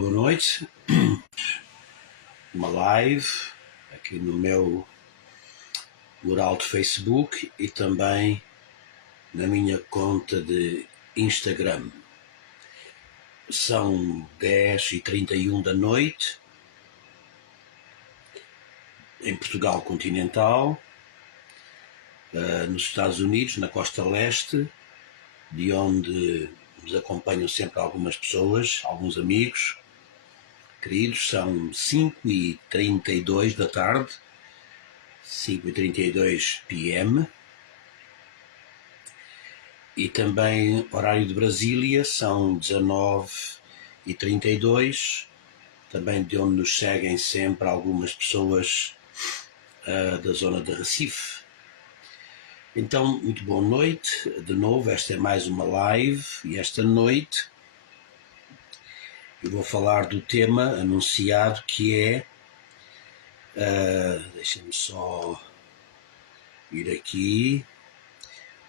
Boa noite, uma live aqui no meu mural de Facebook e também na minha conta de Instagram. São 10h31 da noite em Portugal continental, nos Estados Unidos, na costa leste, de onde nos acompanham sempre algumas pessoas, alguns amigos queridos. São 5h32 da tarde, 5h32 p.m. E também horário de Brasília, são 19h32, também de onde nos seguem sempre algumas pessoas da zona de Recife. Então, muito boa noite, de novo, esta é mais uma live e esta noite eu vou falar do tema anunciado que é, deixem-me só ir aqui,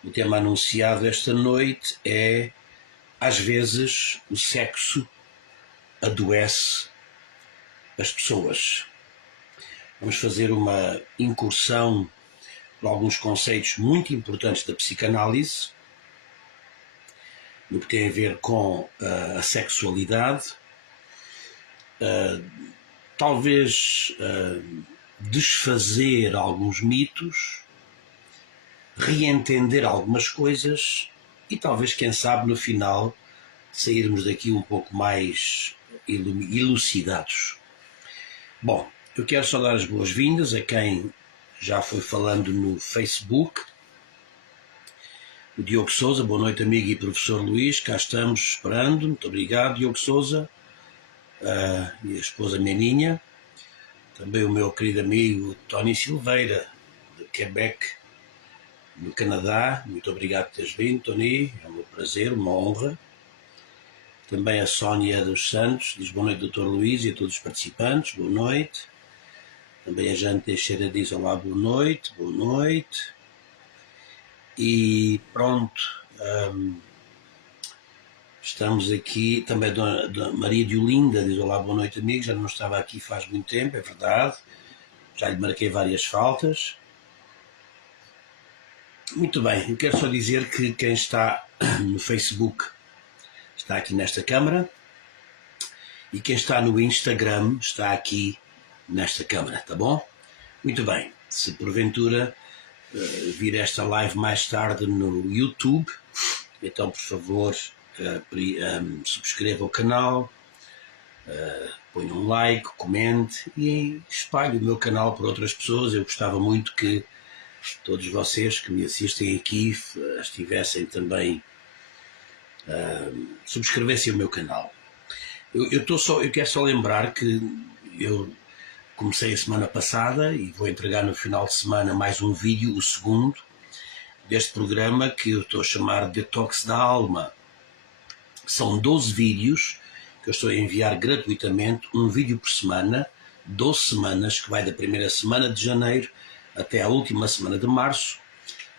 o tema anunciado esta noite é: às vezes o sexo adoece as pessoas. Vamos fazer uma incursão por alguns conceitos muito importantes da psicanálise, no que tem a ver com a sexualidade, talvez desfazer alguns mitos, reentender algumas coisas e talvez, quem sabe, no final sairmos daqui um pouco mais elucidados. Bom, eu quero só dar as boas-vindas a quem já foi falando no Facebook. O Diogo Sousa, boa noite, amigo e professor Luís, cá estamos esperando, muito obrigado, Diogo Sousa, e a esposa Meninha. Também o meu querido amigo Tony Silveira, de Quebec, no Canadá, muito obrigado por teres vindo, Tony, é um meu prazer, uma honra. Também a Sónia dos Santos, diz boa noite, Dr. Luís, e a todos os participantes, boa noite. Também a Jane Teixeira diz olá, boa noite, boa noite. E pronto, estamos aqui, também a Dona Maria de Olinda diz olá, boa noite, amigo, já não estava aqui faz muito tempo, é verdade, já lhe marquei várias faltas. Muito bem, eu quero só dizer que quem está no Facebook está aqui nesta câmara e quem está no Instagram está aqui nesta câmara, tá bom? Muito bem, se porventura vir esta live mais tarde no YouTube, então por favor subscreva o canal, ponha um like, comente e espalhe o meu canal para outras pessoas. Eu gostava muito que todos vocês que me assistem aqui estivessem também, subscrevessem o meu canal. Eu quero só lembrar que eu comecei a semana passada e vou entregar no final de semana mais um vídeo, o segundo, deste programa que eu estou a chamar de Detox da Alma. São 12 vídeos que eu estou a enviar gratuitamente, um vídeo por semana, 12 semanas, que vai da primeira semana de janeiro até à última semana de março,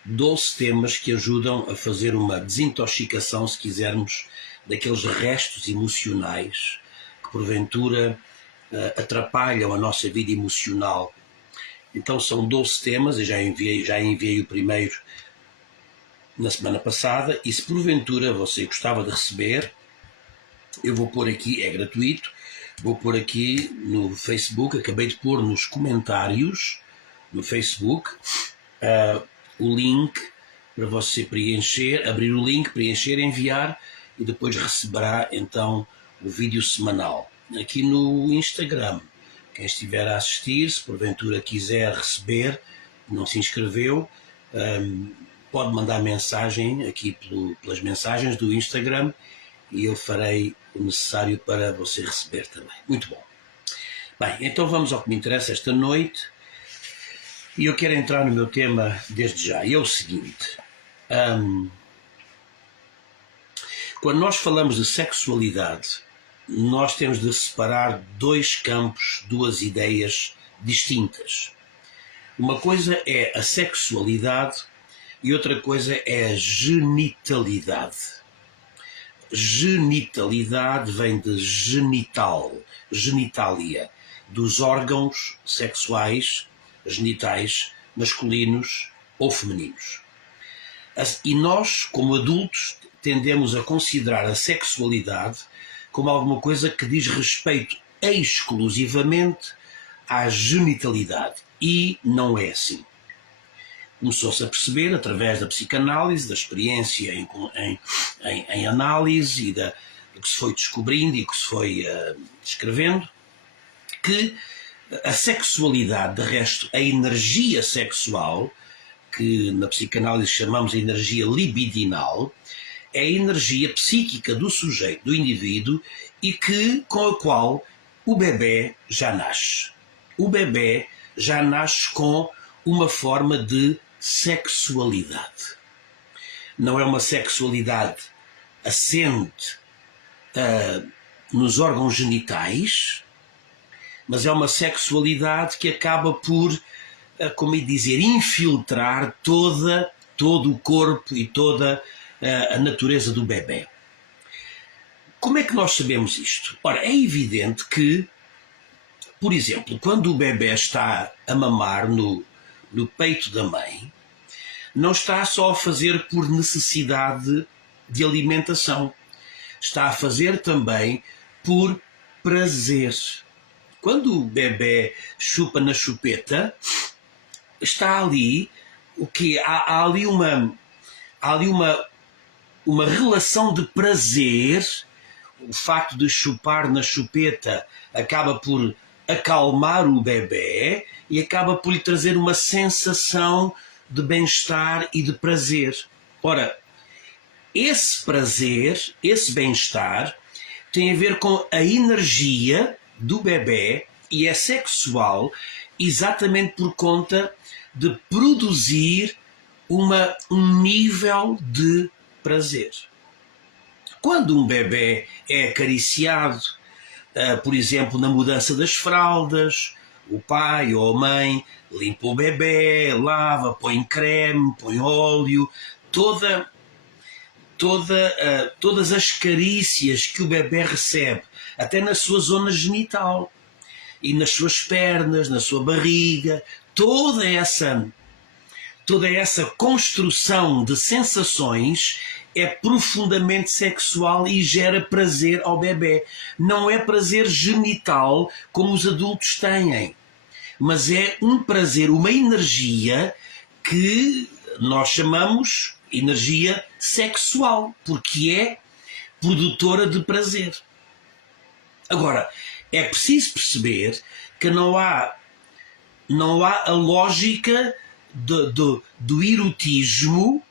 12 temas que ajudam a fazer uma desintoxicação, se quisermos, daqueles restos emocionais que porventura atrapalham a nossa vida emocional. Então são 12 temas, eu já enviei o primeiro na semana passada, e se porventura você gostava de receber, eu vou pôr aqui, é gratuito, vou pôr aqui no Facebook, acabei de pôr nos comentários no Facebook o link para você preencher, abrir o link, preencher, enviar e depois receberá então o vídeo semanal. Aqui no Instagram, quem estiver a assistir, se porventura quiser receber, não se inscreveu, pode mandar mensagem aqui pelas mensagens do Instagram e eu farei o necessário para você receber também. Muito bom. Bem, então vamos ao que me interessa esta noite. E eu quero entrar no meu tema desde já, e é o seguinte: quando nós falamos de sexualidade, nós temos de separar dois campos, duas ideias distintas. Uma coisa é a sexualidade e outra coisa é a genitalidade. genitalidade vem de genital, genitalia, dos órgãos sexuais, genitais, masculinos ou femininos. E nós, como adultos, tendemos a considerar a sexualidade como alguma coisa que diz respeito exclusivamente à genitalidade. E não é assim. Começou-se a perceber, através da psicanálise, da experiência em análise e do que se foi descobrindo e que se foi escrevendo, que a sexualidade, de resto, a energia sexual, que na psicanálise chamamos de energia libidinal, é a energia psíquica do sujeito, do indivíduo, e com a qual o bebê já nasce. O bebê já nasce com uma forma de sexualidade. Não é uma sexualidade assente nos órgãos genitais, mas é uma sexualidade que acaba por, como dizer, infiltrar todo o corpo e toda a natureza do bebê. Como é que nós sabemos isto? Ora, é evidente que, por exemplo, quando o bebê está a mamar no peito da mãe, não está só a fazer por necessidade de alimentação, está a fazer também por prazer. Quando o bebê chupa na chupeta, está ali o que há ali uma relação de prazer. O facto de chupar na chupeta acaba por acalmar o bebê e acaba por lhe trazer uma sensação de bem-estar e de prazer. Ora, esse prazer, esse bem-estar, tem a ver com a energia do bebê e é sexual exatamente por conta de produzir um nível de prazer. Quando um bebê é acariciado, por exemplo, na mudança das fraldas, o pai ou a mãe limpa o bebê, lava, põe creme, põe óleo, todas as carícias que o bebê recebe, até na sua zona genital e nas suas pernas, na sua barriga, toda essa construção de sensações é profundamente sexual e gera prazer ao bebê. Não é prazer genital como os adultos têm, mas é um prazer, uma energia que nós chamamos energia sexual, porque é produtora de prazer. Agora, é preciso perceber que não há a lógica do erotismo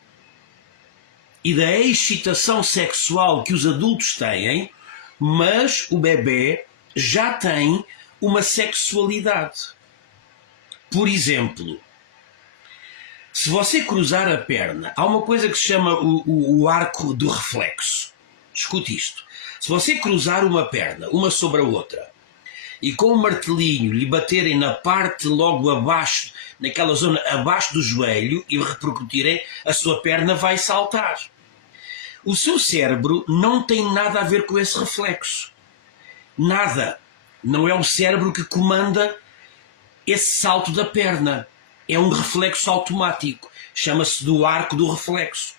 e da excitação sexual que os adultos têm, mas o bebê já tem uma sexualidade. Por exemplo, se você cruzar a perna, há uma coisa que se chama o arco do reflexo. Escute isto. Se você cruzar uma perna, uma sobre a outra, e com um martelinho lhe baterem na parte logo abaixo, naquela zona abaixo do joelho, e repercutirem, a sua perna vai saltar. O seu cérebro não tem nada a ver com esse reflexo. Nada. Não é o cérebro que comanda esse salto da perna. É um reflexo automático. Chama-se do arco do reflexo.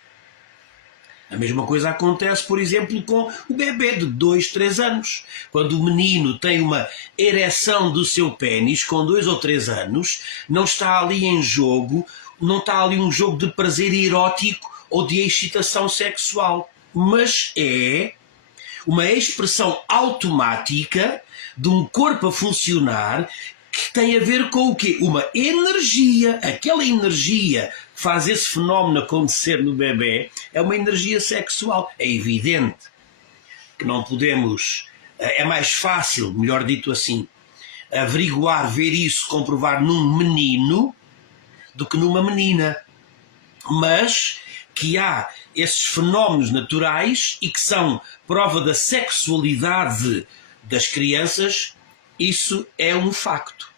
A mesma coisa acontece, por exemplo, com o bebê de 2, 3 anos. Quando o menino tem uma ereção do seu pênis com 2 ou 3 anos, não está ali em jogo, não está ali um jogo de prazer erótico ou de excitação sexual, mas é uma expressão automática de um corpo a funcionar que tem a ver com o quê? Uma energia. Aquela energia que faz esse fenómeno acontecer no bebê é uma energia sexual. É evidente que não podemos... É mais fácil, melhor dito assim, averiguar, ver isso, comprovar num menino do que numa menina. Mas que há esses fenómenos naturais e que são prova da sexualidade das crianças, isso é um facto.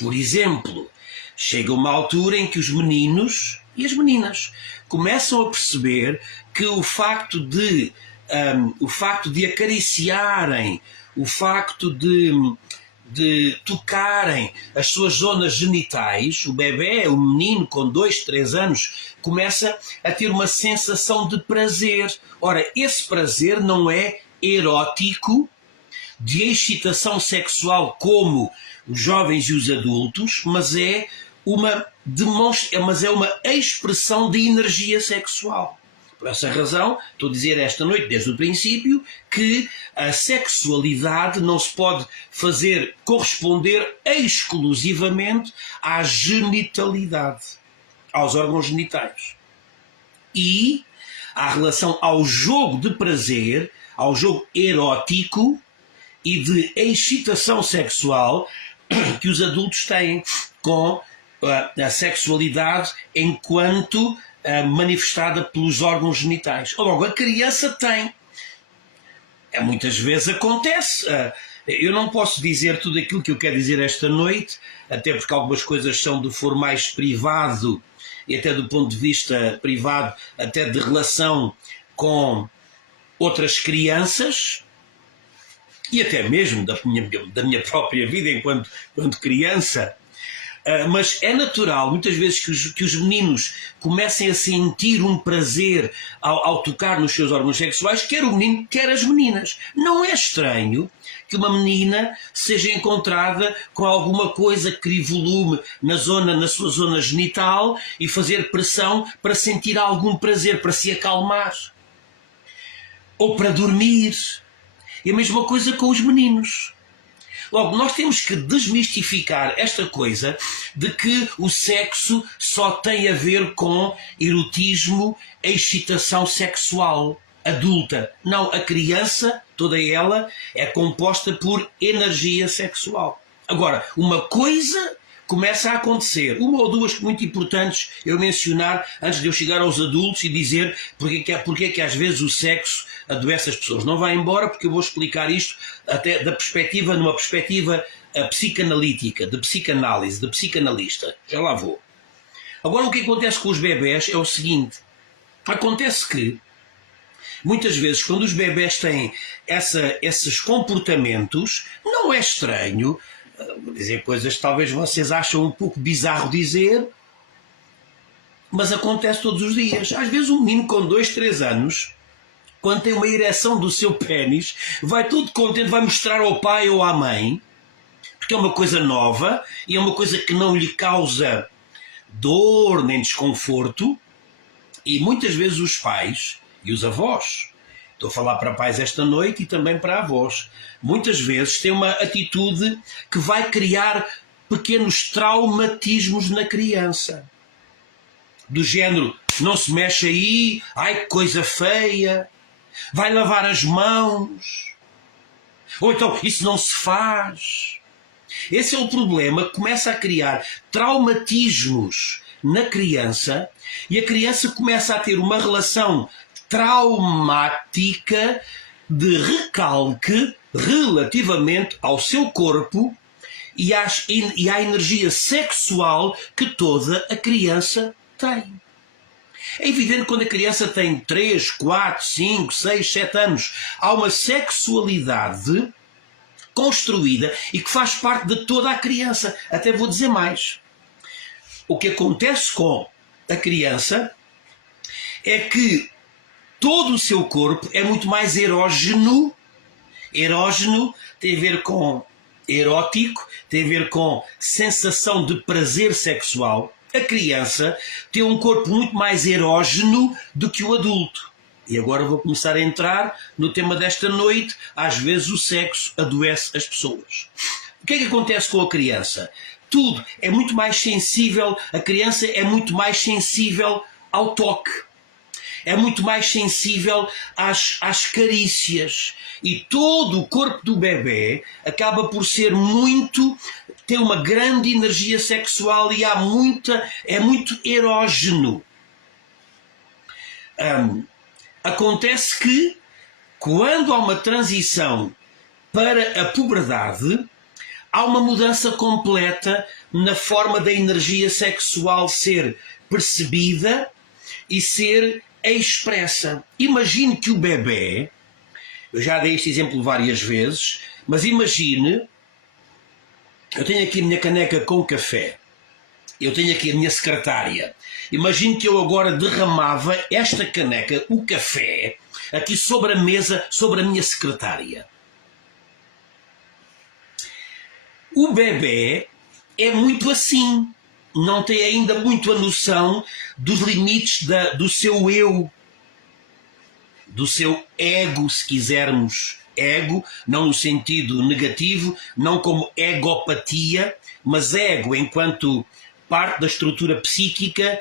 Por exemplo, chega uma altura em que os meninos e as meninas começam a perceber que o facto de o facto de acariciarem, o facto de tocarem as suas zonas genitais, o bebê, o menino com 2, 3 anos, começa a ter uma sensação de prazer. Ora, esse prazer não é erótico, de excitação sexual como os jovens e os adultos, mas é uma expressão de energia sexual. Por essa razão, estou a dizer esta noite, desde o princípio, que a sexualidade não se pode fazer corresponder exclusivamente à genitalidade, aos órgãos genitais. E à relação ao jogo de prazer, ao jogo erótico e de excitação sexual que os adultos têm com a sexualidade enquanto manifestada pelos órgãos genitais. Logo, a criança tem. Muitas vezes acontece. Eu não posso dizer tudo aquilo que eu quero dizer esta noite, até porque algumas coisas são de foro mais privado e até do ponto de vista privado, até de relação com outras crianças e até mesmo da minha própria vida enquanto criança. Mas é natural, muitas vezes, que os meninos comecem a sentir um prazer ao tocar nos seus órgãos sexuais, quer o menino, quer as meninas. Não é estranho que uma menina seja encontrada com alguma coisa que crie volume na sua zona genital e fazer pressão para sentir algum prazer, para se acalmar. Ou para dormir. E a mesma coisa com os meninos. Logo, nós temos que desmistificar esta coisa de que o sexo só tem a ver com erotismo, excitação sexual adulta. Não, a criança, toda ela, é composta por energia sexual. Agora, uma coisa começa a acontecer, uma ou duas muito importantes eu mencionar antes de eu chegar aos adultos e dizer porque é que às vezes o sexo adoece as pessoas. Não vai embora, porque eu vou explicar isto até numa perspectiva psicanalítica, de psicanálise, de psicanalista. Já lá vou. Agora, o que acontece com os bebés é o seguinte. Acontece que muitas vezes, quando os bebés têm esses comportamentos, não é estranho dizer coisas que talvez vocês acham um pouco bizarro dizer, mas acontece todos os dias. Às vezes um menino com 2, 3 anos, quando tem uma ereção do seu pênis, vai todo contente, vai mostrar ao pai ou à mãe, porque é uma coisa nova e é uma coisa que não lhe causa dor nem desconforto, e muitas vezes os pais e os avós, estou a falar para pais esta noite e também para avós, muitas vezes têm uma atitude que vai criar pequenos traumatismos na criança. Do género, não se mexe aí, ai que coisa feia, vai lavar as mãos, ou então isso não se faz. Esse é o problema, que começa a criar traumatismos na criança e a criança começa a ter uma relação traumática de recalque relativamente ao seu corpo e à energia sexual que toda a criança tem. É evidente que quando a criança tem 3, 4, 5, 6, 7 anos, há uma sexualidade construída e que faz parte de toda a criança. Até vou dizer mais. O que acontece com a criança é que todo o seu corpo é muito mais erógeno. Erógeno tem a ver com erótico, tem a ver com sensação de prazer sexual. A criança tem um corpo muito mais erógeno do que o adulto. E agora vou começar a entrar no tema desta noite. Às vezes o sexo adoece as pessoas. O que é que acontece com a criança? Tudo é muito mais sensível, a criança é muito mais sensível ao toque. É muito mais sensível às carícias. E todo o corpo do bebê acaba por ter uma grande energia sexual e é muito erógeno. Acontece que, quando há uma transição para a puberdade, há uma mudança completa na forma da energia sexual ser percebida e ser expressa. Imagine que o bebê Eu já dei este exemplo várias vezes, mas imagine, eu tenho aqui a minha caneca com café, eu tenho aqui a minha secretária. Imagine que eu agora derramava esta caneca, o café, aqui sobre a mesa, sobre a minha secretária. O bebê é muito assim, não tem ainda muito a noção dos limites do seu eu, do seu ego, se quisermos. Ego, não no sentido negativo, não como egopatia, mas ego enquanto parte da estrutura psíquica,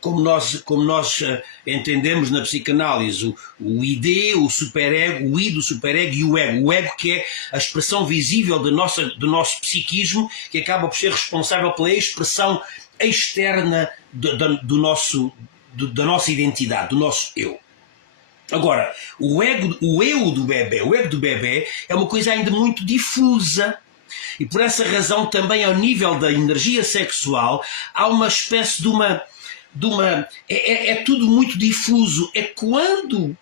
como nós entendemos na psicanálise, o ID, o superego, o I do superego e o ego. O ego que é a expressão visível do nosso psiquismo, que acaba por ser responsável pela expressão externa da nossa identidade, do nosso eu. Agora, o eu do bebê é uma coisa ainda muito difusa. E por essa razão também ao nível da energia sexual há uma espécie de uma é tudo muito difuso. É quando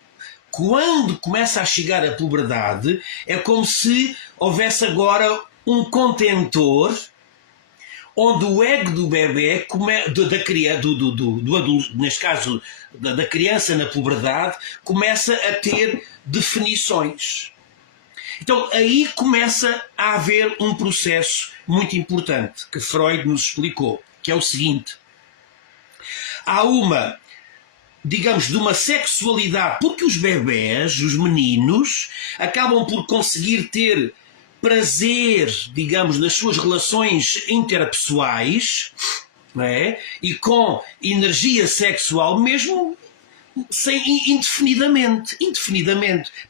começa a chegar a puberdade, é como se houvesse agora um contentor onde o ego do bebê, neste caso da criança na puberdade, começa a ter definições. Então aí começa a haver um processo muito importante que Freud nos explicou, que é o seguinte: há digamos, de uma sexualidade, porque os bebés, os meninos, acabam por conseguir ter prazer, digamos, nas suas relações interpessoais, não é? E com energia sexual mesmo indefinidamente,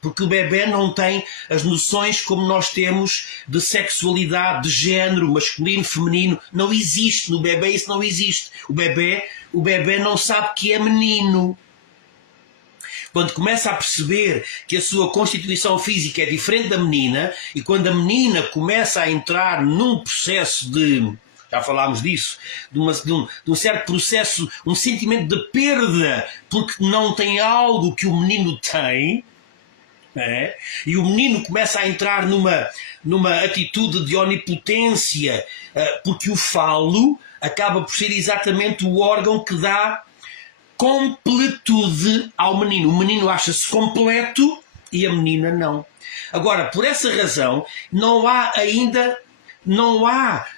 porque o bebê não tem as noções como nós temos de sexualidade, de género, masculino, feminino. Não existe no bebê, isso não existe. O bebê não sabe que é menino. Quando começa a perceber que a sua constituição física é diferente da menina, e quando a menina começa a entrar num processo já falámos disso, de um certo processo, um sentimento de perda, porque não tem algo que o menino tem, é? E o menino começa a entrar numa atitude de onipotência, porque o falo acaba por ser exatamente o órgão que dá completude ao menino. O menino acha-se completo e a menina não. Agora, por essa razão, não há,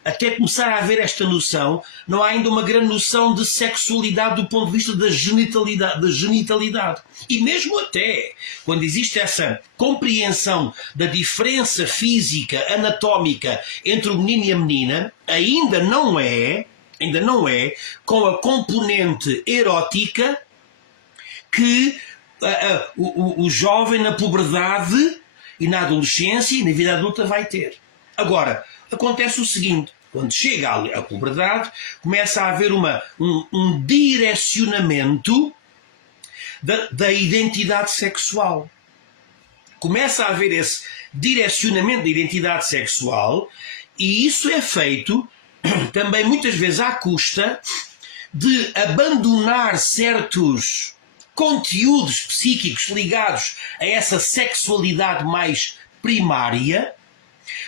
até começar a haver esta noção, não há ainda uma grande noção de sexualidade do ponto de vista da genitalidade. E mesmo até quando existe essa compreensão da diferença física, anatómica entre o menino e a menina, ainda não é com a componente erótica que o jovem na puberdade e na adolescência e na vida adulta vai ter. Agora, acontece o seguinte: quando chega à puberdade, começa a haver um direcionamento da identidade sexual. Começa a haver esse direcionamento da identidade sexual, e isso é feito também muitas vezes à custa de abandonar certos conteúdos psíquicos ligados a essa sexualidade mais primária,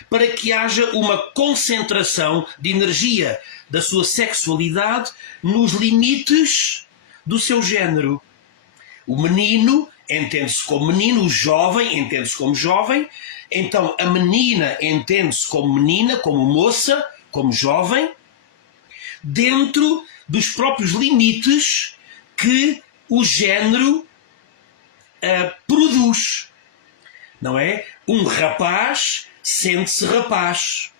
para que haja uma concentração de energia da sua sexualidade nos limites do seu género. O menino entende-se como menino, o jovem entende-se como jovem, então a menina entende-se como menina, como moça, como jovem, dentro dos próprios limites que o género produz. Não é? Um rapaz sente-se rapaz.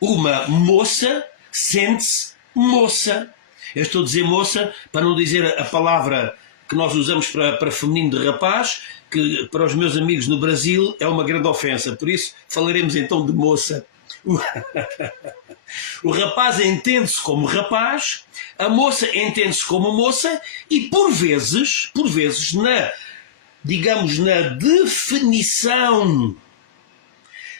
Uma moça sente-se moça. Eu estou a dizer moça para não dizer a palavra que nós usamos para feminino de rapaz, que para os meus amigos no Brasil é uma grande ofensa. Por isso falaremos então de moça. O rapaz entende-se como rapaz, a moça entende-se como moça, e por vezes na definição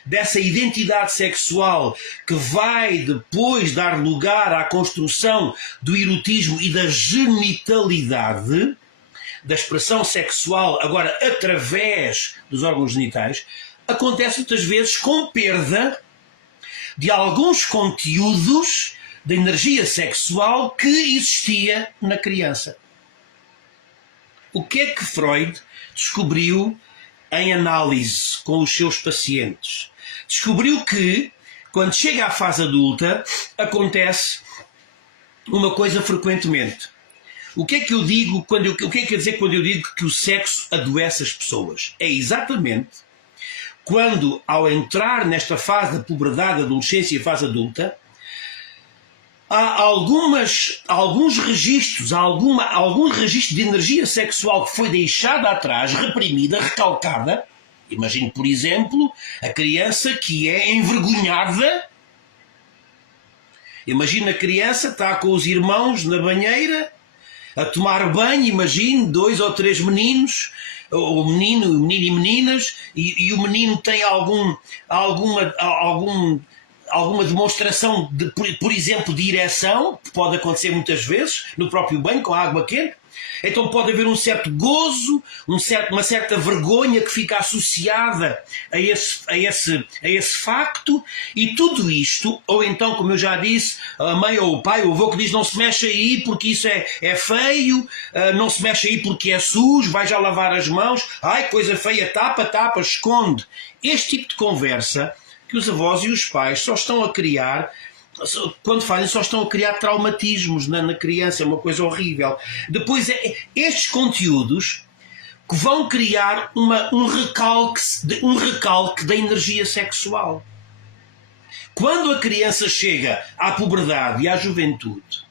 dessa identidade sexual que vai depois dar lugar à construção do erotismo e da genitalidade, da expressão sexual, agora através dos órgãos genitais, acontece muitas vezes com perda de alguns conteúdos da energia sexual que existia na criança. O que é que Freud descobriu em análise com os seus pacientes? Descobriu que, quando chega à fase adulta, acontece uma coisa frequentemente. O que é que eu digo o que é que quer dizer quando eu digo que o sexo adoece as pessoas? É exatamente quando, ao entrar nesta fase da puberdade, adolescência e fase adulta, há alguns registros de energia sexual que foi deixada atrás, reprimida, recalcada. Imagine, por exemplo, a criança que é envergonhada. Imagina a criança está com os irmãos na banheira a tomar banho, imagine 2 ou 3 meninos, o menino e meninas, e o menino tem alguma demonstração, por exemplo, de ereção, que pode acontecer muitas vezes, no próprio banho, com a água quente. Então pode haver um certo gozo, uma certa vergonha que fica associada a esse facto, e tudo isto, ou então, como eu já disse, a mãe ou o pai, o avô que diz não se mexe aí porque isso é feio, não se mexe aí porque é sujo, vai já lavar as mãos, ai, coisa feia, tapa, esconde. Este tipo de conversa que os avós e os pais só estão a criar, quando fazem, só estão a criar traumatismos na criança, é uma coisa horrível. Depois, estes conteúdos que vão criar um recalque da energia sexual. Quando a criança chega à puberdade e à juventude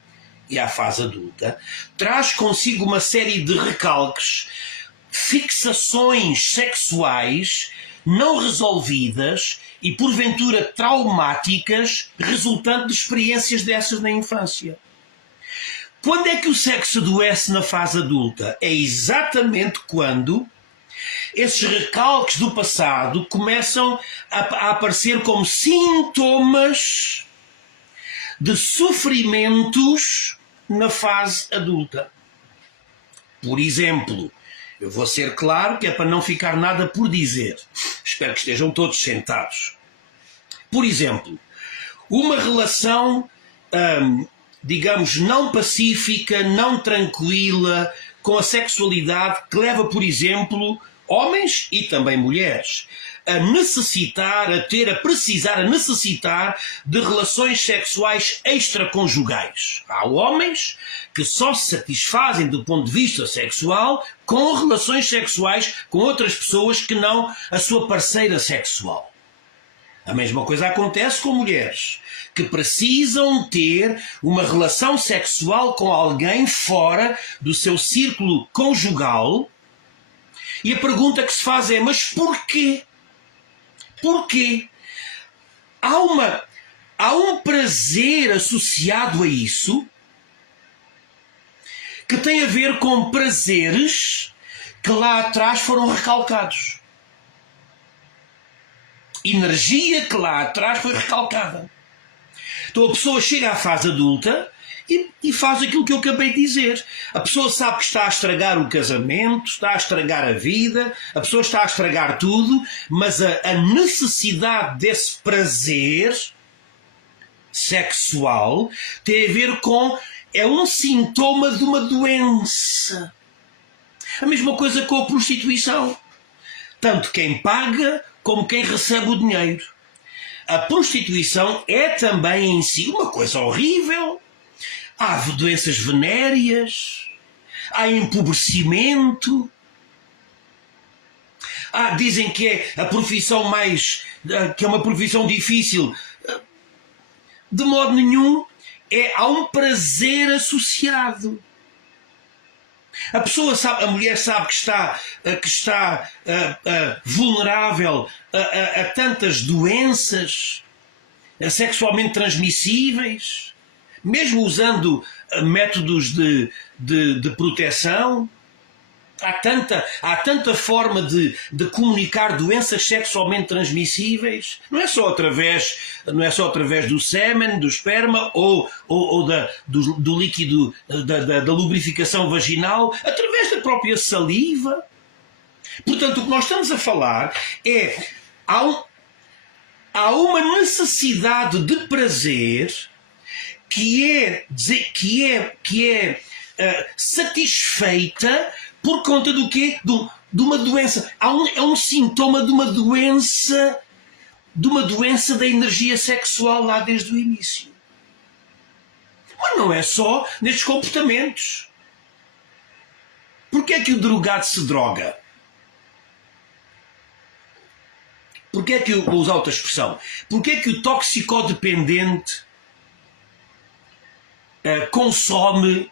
e à fase adulta, traz consigo uma série de recalques, fixações sexuais não resolvidas e porventura traumáticas, resultante de experiências dessas na infância. Quando é que o sexo adoece na fase adulta? É exatamente quando esses recalques do passado começam a aparecer como sintomas de sofrimentos na fase adulta. Por exemplo, eu vou ser claro, que é para não ficar nada por dizer. Espero que estejam todos sentados. Por exemplo, uma relação, digamos, não pacífica, não tranquila, com a sexualidade, que leva, por exemplo, homens e também mulheres a necessitar de relações sexuais extraconjugais. Há homens que só se satisfazem do ponto de vista sexual com relações sexuais com outras pessoas que não a sua parceira sexual. A mesma coisa acontece com mulheres que precisam ter uma relação sexual com alguém fora do seu círculo conjugal, e a pergunta que se faz é: mas porquê? Porquê? Há um prazer associado a isso que tem a ver com prazeres que lá atrás foram recalcados. Energia que lá atrás foi recalcada. Então a pessoa chega à fase adulta e faz aquilo que eu acabei de dizer. A pessoa sabe que está a estragar o casamento, está a estragar a vida, a pessoa está a estragar tudo, mas a necessidade desse prazer sexual tem a ver com... é um sintoma de uma doença. A mesma coisa com a prostituição. Tanto quem paga como quem recebe o dinheiro. A prostituição é também em si uma coisa horrível. Há doenças venéreas, há empobrecimento. Dizem que é a profissão que é uma profissão difícil. De modo nenhum, há um prazer associado. A pessoa sabe, a mulher sabe que está vulnerável a tantas doenças sexualmente transmissíveis, mesmo usando métodos de proteção. Há tanta forma de comunicar doenças sexualmente transmissíveis. Não é só através do sêmen, do esperma ou do líquido da lubrificação vaginal, através da própria saliva. Portanto, o que nós estamos a falar é há uma necessidade de prazer que é satisfeita por conta do quê? De uma doença. É um sintoma de uma doença da energia sexual lá desde o início. Mas não é só nestes comportamentos. Porquê é que o drogado se droga? Porquê é que, vou usar outra expressão, porquê é que o toxicodependente consome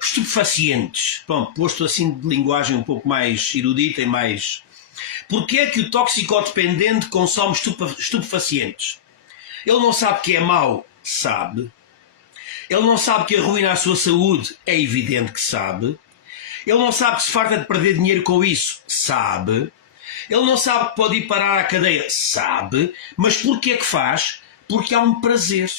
estupefacientes? Bom, posto assim de linguagem um pouco mais erudita e mais... Porquê é que o toxicodependente consome estupefacientes? Ele não sabe que é mau? Sabe. Ele não sabe que arruina a sua saúde? É evidente que sabe. Ele não sabe que se farta de perder dinheiro com isso? Sabe. Ele não sabe que pode ir parar à cadeia? Sabe. Mas porquê é que faz? Porque há um prazer.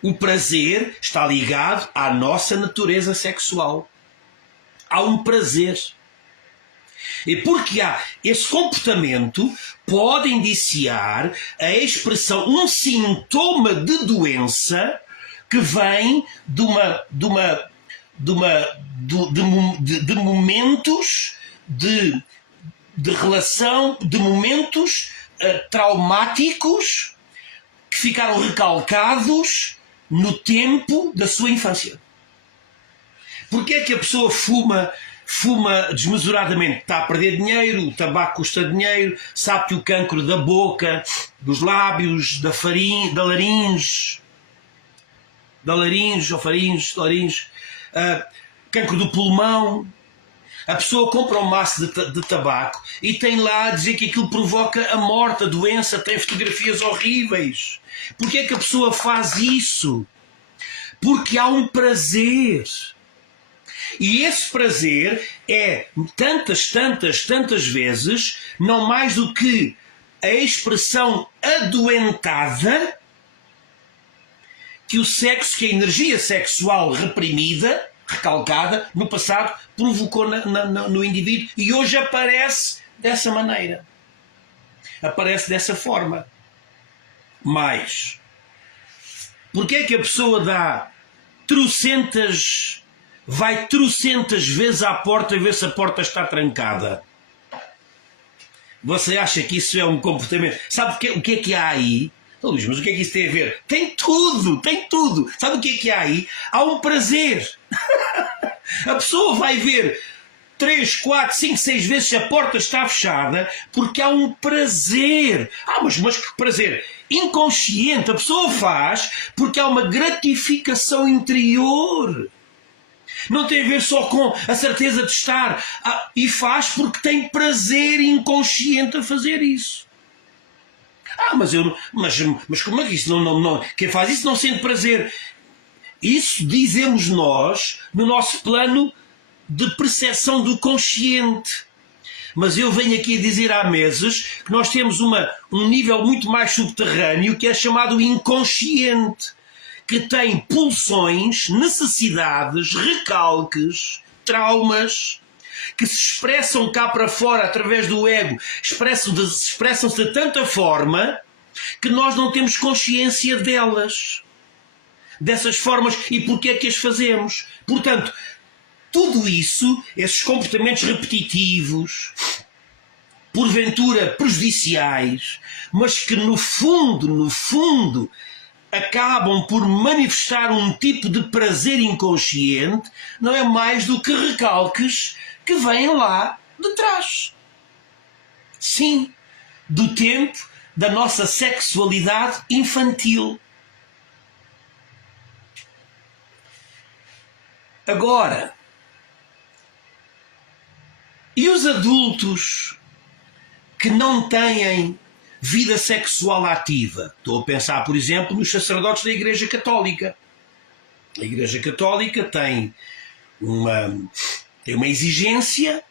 O prazer está ligado à nossa natureza sexual. Há um prazer. E porque há esse comportamento, pode indiciar a expressão, um sintoma de doença que vem de momentos de relação, de momentos traumáticos que ficaram recalcados no tempo da sua infância. Porquê é que a pessoa fuma desmesuradamente? Está a perder dinheiro, o tabaco custa dinheiro, sabe que o cancro da boca, dos lábios, da laringe, cancro do pulmão. A pessoa compra um maço de tabaco e tem lá a dizer que aquilo provoca a morte, a doença, tem fotografias horríveis. Porquê é que a pessoa faz isso? Porque há um prazer. E esse prazer é tantas vezes, não mais do que a expressão adoentada que o sexo, que a energia sexual reprimida, recalcada, no passado, provocou no indivíduo e hoje aparece dessa maneira. Aparece dessa forma. Mas, porquê é que a pessoa vai trocentas vezes à porta a ver se a porta está trancada? Você acha que isso é um comportamento? Sabe o que é que há aí? Luís, mas o que é que isso tem a ver? Tem tudo, tem tudo. Sabe o que é que há aí? Há um prazer. A pessoa vai ver 3, 4, 5, 6 vezes se a porta está fechada porque há um prazer. Mas que prazer? Inconsciente. A pessoa faz porque há uma gratificação interior. Não tem a ver só com a certeza de estar. E faz porque tem prazer inconsciente a fazer isso. Mas como é que isso não... Quem faz isso não sente prazer. Isso dizemos nós no nosso plano de percepção do consciente. Mas eu venho aqui a dizer há meses que nós temos um nível muito mais subterrâneo que é chamado inconsciente, que tem pulsões, necessidades, recalques, traumas, que se expressam cá para fora através do ego, expressam-se de tanta forma que nós não temos consciência delas, dessas formas e porque é que as fazemos. Portanto, tudo isso, esses comportamentos repetitivos, porventura prejudiciais, mas que no fundo, acabam por manifestar um tipo de prazer inconsciente, não é mais do que recalques que vêm lá de trás. Sim, do tempo da nossa sexualidade infantil. Agora, e os adultos que não têm vida sexual ativa? Estou a pensar, por exemplo, nos sacerdotes da Igreja Católica. A Igreja Católica tem uma exigência,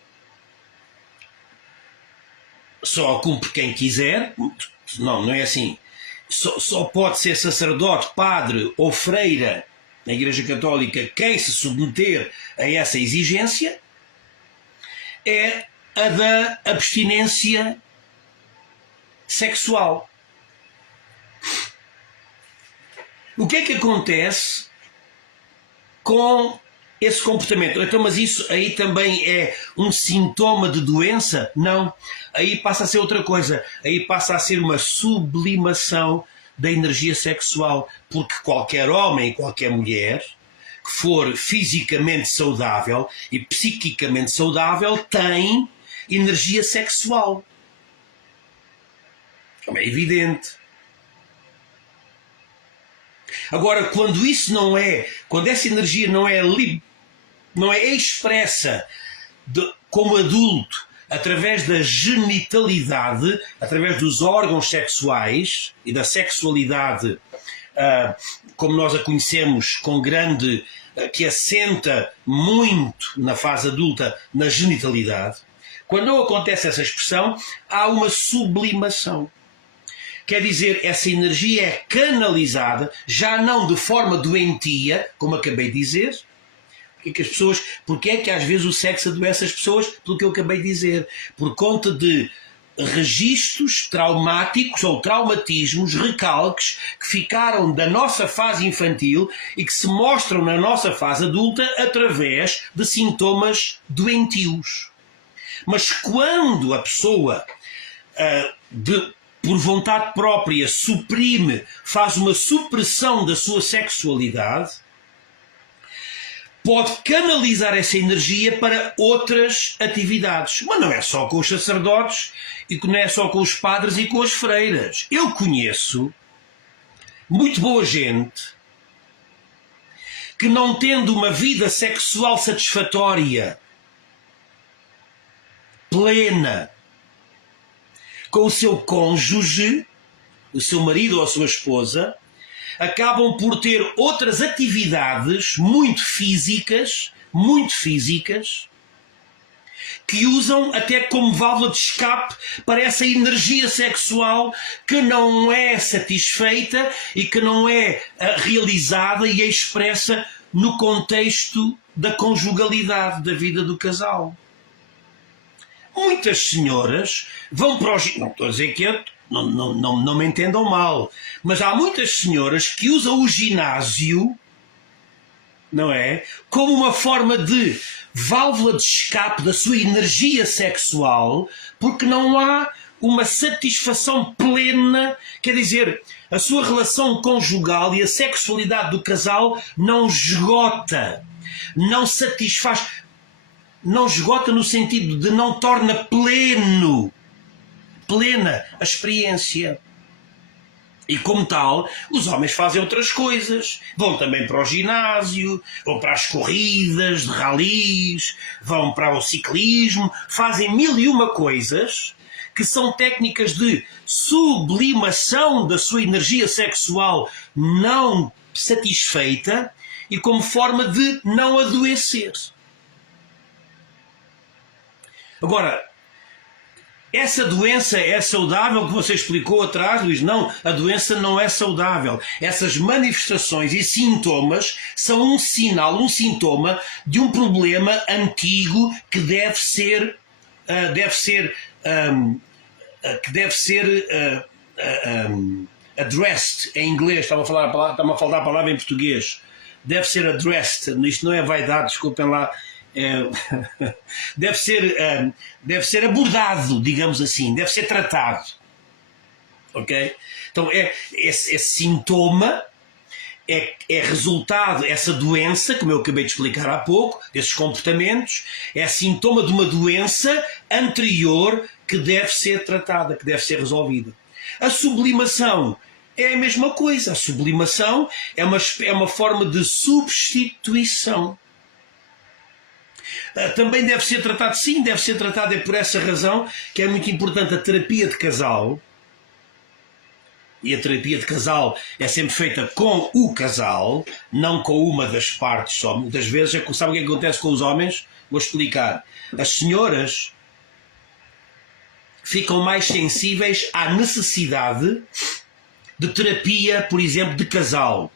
só cumpre quem quiser. Não é assim. Só pode ser sacerdote, padre ou freira na Igreja Católica, quem se submeter a essa exigência é a da abstinência sexual. O que é que acontece com esse comportamento? Então, mas isso aí também é um sintoma de doença? Não. Aí passa a ser outra coisa. Aí passa a ser uma sublimação da energia sexual. Porque qualquer homem e qualquer mulher que for fisicamente saudável e psiquicamente saudável tem energia sexual. É evidente. Agora, quando isso não é, quando essa energia não é expressa como adulto através da genitalidade, através dos órgãos sexuais e da sexualidade, como nós a conhecemos, que assenta muito na fase adulta na genitalidade, quando não acontece essa expressão, há uma sublimação. Quer dizer, essa energia é canalizada, já não de forma doentia, como acabei de dizer. Porque é que às vezes o sexo adoece as pessoas? Pelo que eu acabei de dizer. Por conta de registros traumáticos ou traumatismos, recalques, que ficaram da nossa fase infantil e que se mostram na nossa fase adulta através de sintomas doentios. Mas quando a pessoa por vontade própria, faz uma supressão da sua sexualidade, pode canalizar essa energia para outras atividades. Mas não é só com os sacerdotes, e não é só com os padres e com as freiras. Eu conheço muito boa gente que, não tendo uma vida sexual satisfatória, plena, com o seu cônjuge, o seu marido ou a sua esposa, acabam por ter outras atividades muito físicas, que usam até como válvula de escape para essa energia sexual que não é satisfeita e que não é realizada e expressa no contexto da conjugalidade, da vida do casal. Muitas senhoras vão para o ginásio, não estou a dizer que não me entendam mal, mas há muitas senhoras que usam o ginásio, não é, como uma forma de válvula de escape da sua energia sexual, porque não há uma satisfação plena, quer dizer, a sua relação conjugal e a sexualidade do casal não esgota, não satisfaz. Não esgota no sentido de não torna plena a experiência. E como tal, os homens fazem outras coisas. Vão também para o ginásio, vão para as corridas de ralis, vão para o ciclismo, fazem 1001 coisas que são técnicas de sublimação da sua energia sexual não satisfeita e como forma de não adoecer. Agora, essa doença é saudável que você explicou atrás, Luís? Não, a doença não é saudável. Essas manifestações e sintomas são um sinal, um sintoma de um problema antigo que deve ser addressed em inglês. Está-me a faltar a palavra em português. Deve ser addressed. Isto não é vaidade, desculpem lá. Deve ser abordado, digamos assim, deve ser tratado, ok? Então esse sintoma é resultado, essa doença, como eu acabei de explicar há pouco, esses comportamentos, é sintoma de uma doença anterior que deve ser tratada, que deve ser resolvida. A sublimação é a mesma coisa. A sublimação é uma forma de substituição. Também deve ser tratado, sim, deve ser tratado. É por essa razão que é muito importante a terapia de casal. E a terapia de casal é sempre feita com o casal, não com uma das partes só. Muitas vezes, sabe o que acontece com os homens? Vou explicar. As senhoras ficam mais sensíveis à necessidade de terapia, por exemplo, de casal.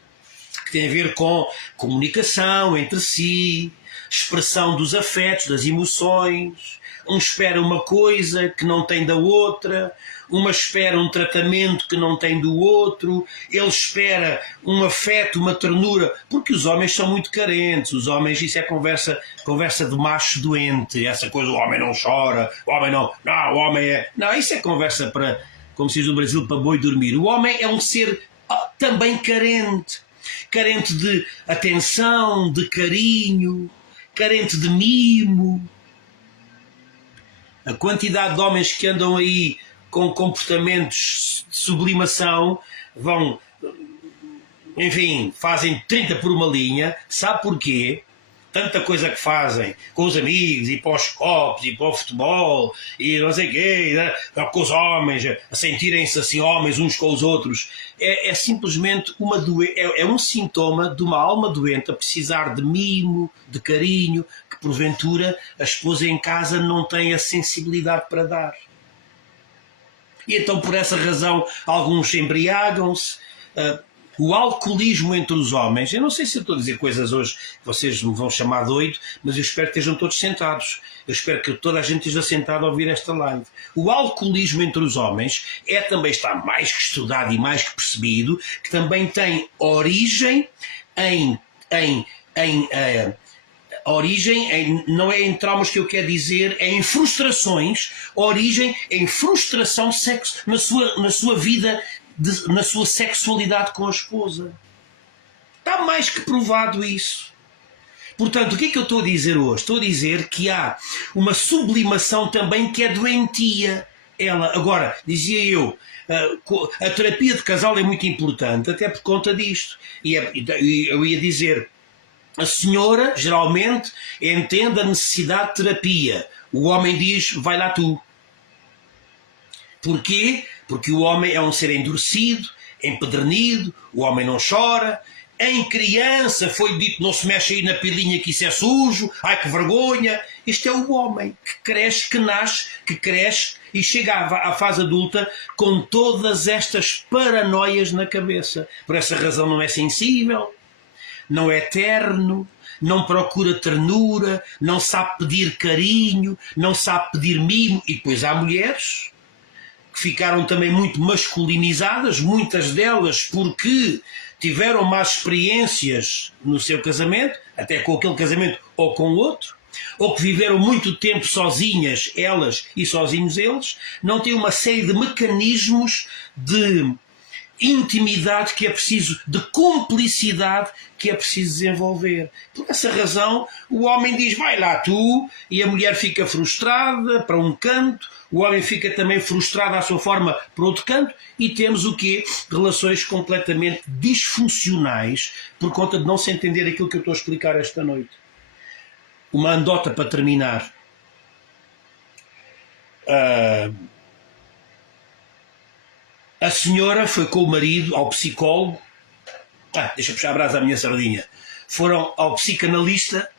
que tem a ver com comunicação entre si, expressão dos afetos, das emoções. Um espera uma coisa que não tem da outra, uma espera um tratamento que não tem do outro, ele espera um afeto, uma ternura, porque os homens são muito carentes, os homens, isso é conversa de macho doente, essa coisa, o homem não chora, o homem não, o homem é... Não, isso é conversa para, como se diz no Brasil, para boi dormir. O homem é um ser também carente, carente de atenção, de carinho, carente de mimo. A quantidade de homens que andam aí com comportamentos de sublimação vão, enfim, fazem 30 por uma linha. Sabe porquê? Tanta coisa que fazem com os amigos e para os copos e para o futebol e não sei o quê, com os homens, a sentirem-se assim homens uns com os outros. É simplesmente é um sintoma de uma alma doente a precisar de mimo, de carinho, que porventura a esposa em casa não tem a sensibilidade para dar. E então por essa razão alguns embriagam-se. O alcoolismo entre os homens, eu não sei se eu estou a dizer coisas hoje que vocês me vão chamar doido, mas eu espero que estejam todos sentados. Eu espero que toda a gente esteja sentada a ouvir esta live. O alcoolismo entre os homens também está mais que estudado e mais que percebido, que também tem origem não é em traumas que eu quero dizer, é em frustrações, origem em frustração na sua vida, na sua sexualidade com a esposa. Está mais que provado isso. Portanto, o que é que eu estou a dizer hoje? Estou a dizer que há uma sublimação também que é doentia. Agora, dizia eu, a terapia de casal é muito importante, até por conta disto. E eu ia dizer, a senhora geralmente entende a necessidade de terapia. O homem diz, vai lá tu. Porquê? Porque o homem é um ser endurecido, empedernido, o homem não chora. Em criança foi dito, não se mexe aí na pilinha que isso é sujo, ai que vergonha. Este é o homem que cresce, que nasce, que cresce e chega à fase adulta com todas estas paranoias na cabeça. Por essa razão não é sensível, não é terno, não procura ternura, não sabe pedir carinho, não sabe pedir mimo. E depois há mulheres que ficaram também muito masculinizadas, muitas delas porque tiveram más experiências no seu casamento, até com aquele casamento ou com outro, ou que viveram muito tempo sozinhas, elas e sozinhos eles, não têm uma série de mecanismos de intimidade que é preciso, de cumplicidade que é preciso desenvolver. Por essa razão, o homem diz, vai lá tu, e a mulher fica frustrada para um canto, o homem fica também frustrado à sua forma para outro canto, e temos o quê? Relações completamente disfuncionais por conta de não se entender aquilo que eu estou a explicar esta noite. Uma andota para terminar. A senhora foi com o marido ao psicólogo. Deixa eu puxar a brasa à minha sardinha. Foram ao psicanalista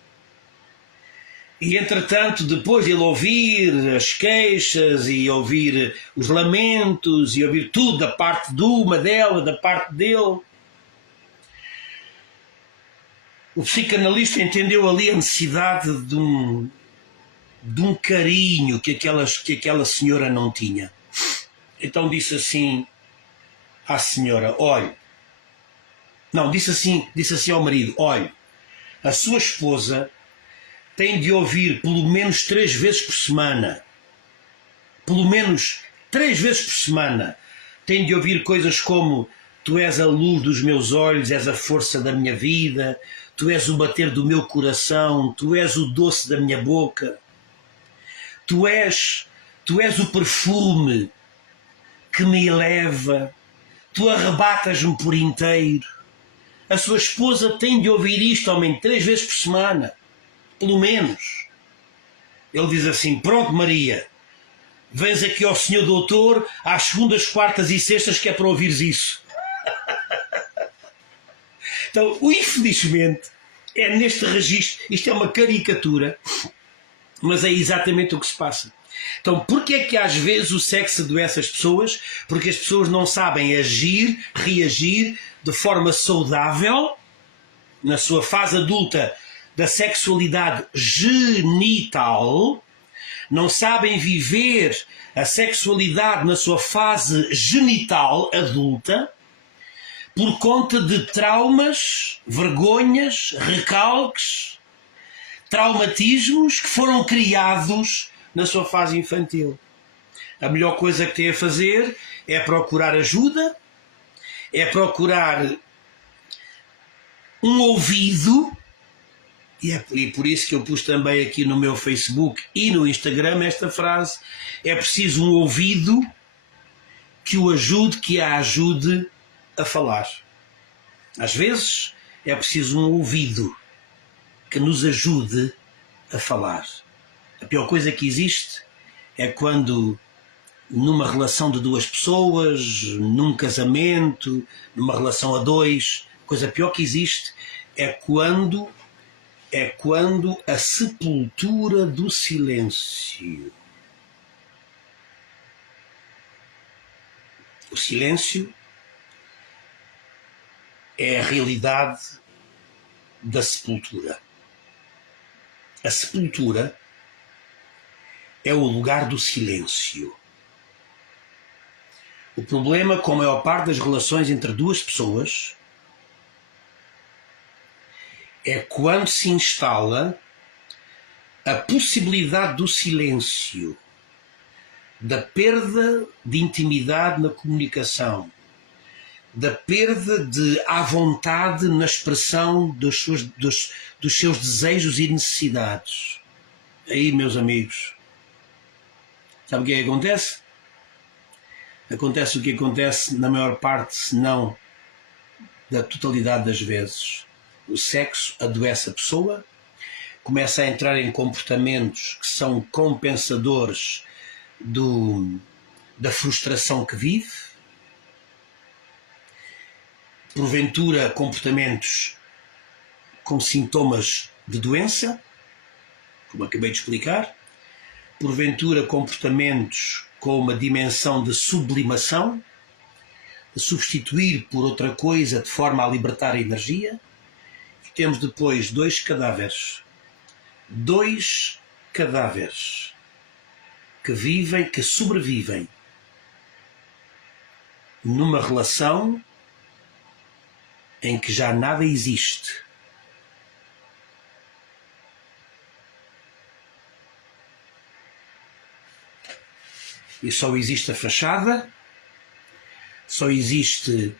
e, entretanto, depois de ele ouvir as queixas e ouvir os lamentos e ouvir tudo da parte de uma dela, da parte dele, o psicanalista entendeu ali a necessidade de um carinho que aquela senhora não tinha. Então disse assim à senhora, olhe, não, disse assim ao marido, olhe, a sua esposa tem de ouvir pelo menos 3 vezes por semana, pelo menos 3 vezes por semana, tem de ouvir coisas como, tu és a luz dos meus olhos, és a força da minha vida, tu és o bater do meu coração, tu és o doce da minha boca, tu és o perfume que me eleva, tu arrebatas-me por inteiro. A sua esposa tem de ouvir isto, homem, 3 vezes por semana, pelo menos. Ele diz assim, pronto Maria, vens aqui ao senhor doutor às segundas, quartas e sextas que é para ouvires isso. Então, infelizmente, é neste registro, isto é uma caricatura, mas é exatamente o que se passa. Então, porquê é que às vezes o sexo adoece as pessoas? Porque as pessoas não sabem agir, reagir de forma saudável na sua fase adulta da sexualidade genital, não sabem viver a sexualidade na sua fase genital adulta, por conta de traumas, vergonhas, recalques, traumatismos que foram criados na sua fase infantil. A melhor coisa que tem a fazer é procurar ajuda, é procurar um ouvido, e por isso que eu pus também aqui no meu Facebook e no Instagram esta frase: é preciso um ouvido que o ajude, que a ajude a falar. Às vezes é preciso um ouvido que nos ajude a falar. A pior coisa que existe é quando, numa relação de duas pessoas, num casamento, numa relação a dois, a coisa pior que existe é quando a sepultura do silêncio. O silêncio é a realidade da sepultura. A sepultura é o lugar do silêncio. O problema com a maior parte das relações entre duas pessoas é quando se instala a possibilidade do silêncio, da perda de intimidade na comunicação, da perda de à vontade na expressão dos seus desejos e necessidades. Aí, meus amigos, sabe o que é que acontece? Acontece o que acontece na maior parte, se não da totalidade das vezes. O sexo adoece a pessoa, começa a entrar em comportamentos que são compensadores da frustração que vive, porventura comportamentos com sintomas de doença, como acabei de explicar, porventura comportamentos com uma dimensão de sublimação, de substituir por outra coisa de forma a libertar a energia, e temos depois dois cadáveres que vivem, que sobrevivem numa relação em que já nada existe. E só existe a fachada, só existe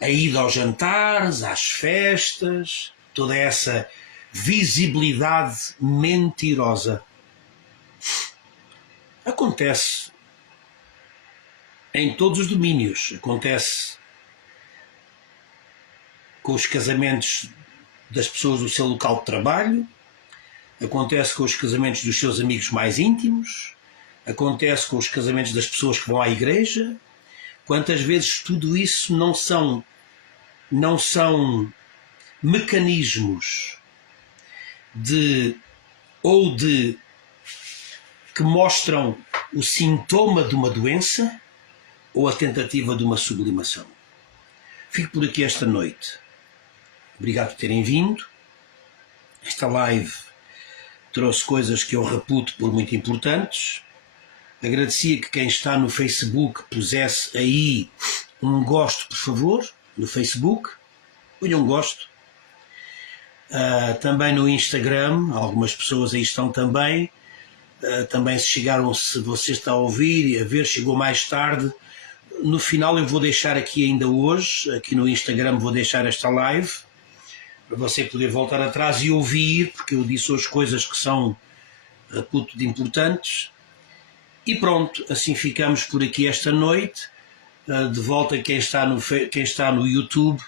a ida aos jantares, às festas, toda essa visibilidade mentirosa. Acontece em todos os domínios. Acontece com os casamentos das pessoas do seu local de trabalho, acontece com os casamentos dos seus amigos mais íntimos, acontece com os casamentos das pessoas que vão à igreja. Quantas vezes tudo isso não são mecanismos que mostram o sintoma de uma doença ou a tentativa de uma sublimação. Fico por aqui esta noite. Obrigado por terem vindo. Esta live trouxe coisas que eu reputo por muito importantes. Agradecia que quem está no Facebook pusesse aí um gosto, por favor, no Facebook. Olha, um gosto. Também no Instagram, algumas pessoas aí estão também. Também se você está a ouvir e a ver, chegou mais tarde. No final eu vou deixar aqui ainda hoje, aqui no Instagram vou deixar esta live, para você poder voltar atrás e ouvir, porque eu disse hoje coisas que são, reputo, de importantes. E pronto, assim ficamos por aqui esta noite. De volta quem está no YouTube,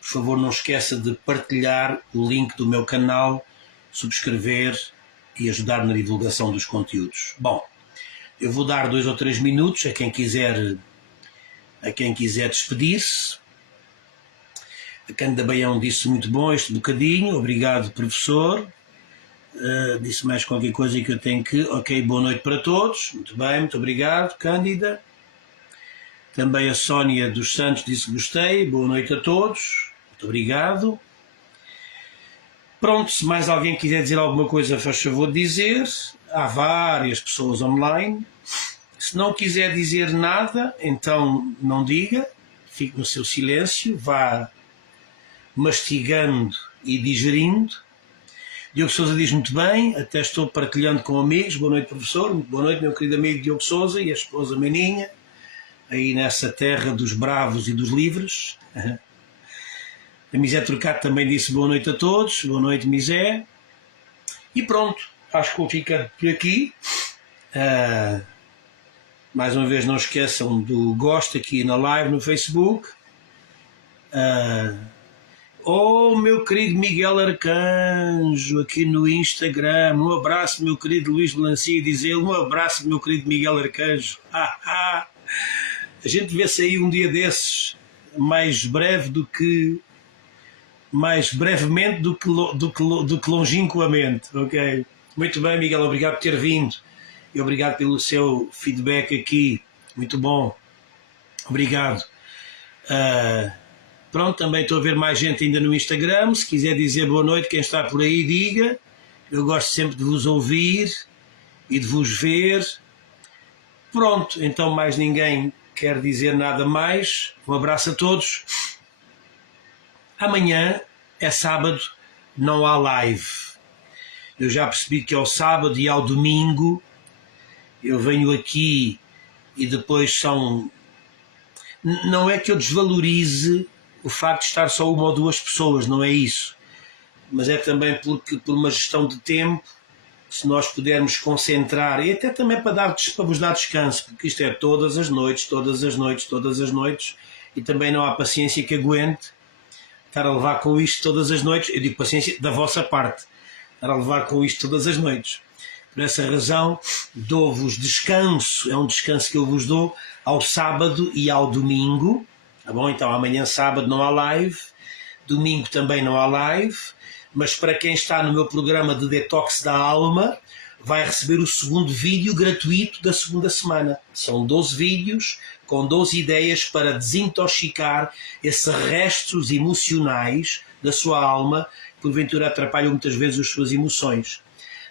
por favor não esqueça de partilhar o link do meu canal, subscrever e ajudar na divulgação dos conteúdos. Bom, eu vou dar 2 ou 3 minutos a quem quiser despedir-se. A Cândida Baião disse muito bom este bocadinho, obrigado professor. Disse mais qualquer coisa que eu tenho que... Ok, boa noite para todos, muito bem, muito obrigado Cândida. Também a Sónia dos Santos disse gostei, boa noite a todos, Muito obrigado. Pronto, se mais alguém quiser dizer alguma coisa, faz favor de dizer. Há várias pessoas online. Se não quiser dizer nada, então não diga. Fique no seu silêncio, vá mastigando e digerindo. Diogo Sousa diz muito bem, até estou partilhando com amigos. Boa noite, professor. Boa noite, meu querido amigo Diogo Sousa e a esposa Meninha, aí nessa terra dos bravos e dos livres. A Misé Turcato também disse boa noite a todos. Boa noite, Misé. E pronto, acho que vou ficar por aqui. Mais uma vez, não esqueçam do gosto aqui na live no Facebook. Meu querido Miguel Arcanjo aqui no Instagram. Um abraço, meu querido Luís Melancia, diz ele. Um abraço, meu querido Miguel Arcanjo. A gente vê-se aí um dia desses, mais brevemente do que longínquamente, ok? Muito bem, Miguel, obrigado por ter vindo e obrigado pelo seu feedback aqui, muito bom, obrigado. Pronto, também estou a ver mais gente ainda no Instagram. Se quiser dizer boa noite, quem está por aí, diga. Eu gosto sempre de vos ouvir e de vos ver. Pronto, então mais ninguém quer dizer nada mais. Um abraço a todos. Amanhã é sábado, não há live. Eu já percebi que ao sábado e ao domingo eu venho aqui e depois são... Não é que eu desvalorize o facto de estar só uma ou duas pessoas, não é isso. Mas é também porque, por uma gestão de tempo, se nós pudermos concentrar, e até também para vos dar descanso, porque isto é todas as noites, e também não há paciência que aguente estar a levar com isto todas as noites. Eu digo paciência da vossa parte, estar a levar com isto todas as noites. Por essa razão, dou-vos descanso, é um descanso que eu vos dou ao sábado e ao domingo. Tá bom? Então amanhã sábado não há live, domingo também não há live, mas para quem está no meu programa de detox da alma, vai receber o segundo vídeo gratuito da segunda semana. São 12 vídeos com 12 ideias para desintoxicar esses restos emocionais da sua alma que porventura atrapalham muitas vezes as suas emoções.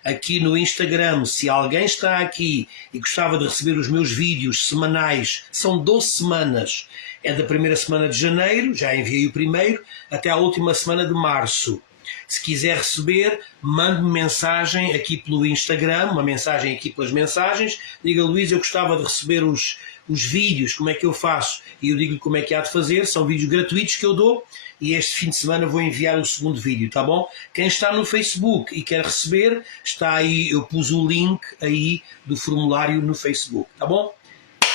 Aqui no Instagram, se alguém está aqui e gostava de receber os meus vídeos semanais, são 12 semanas, é da primeira semana de janeiro, já enviei o primeiro, até à última semana de março. Se quiser receber, mande-me mensagem aqui pelo Instagram, uma mensagem aqui pelas mensagens, diga: Luís, eu gostava de receber os vídeos, como é que eu faço? E eu digo-lhe como é que há de fazer, são vídeos gratuitos que eu dou, e este fim de semana vou enviar o segundo vídeo, tá bom? Quem está no Facebook e quer receber, está aí, eu pus o link aí do formulário no Facebook, tá bom?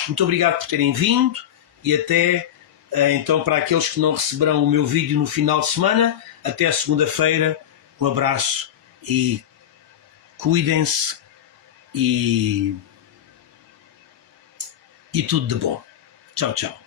Muito obrigado por terem vindo e até, então, para aqueles que não receberão o meu vídeo no final de semana, até segunda-feira, um abraço e cuidem-se e tudo de bom. Tchau, tchau.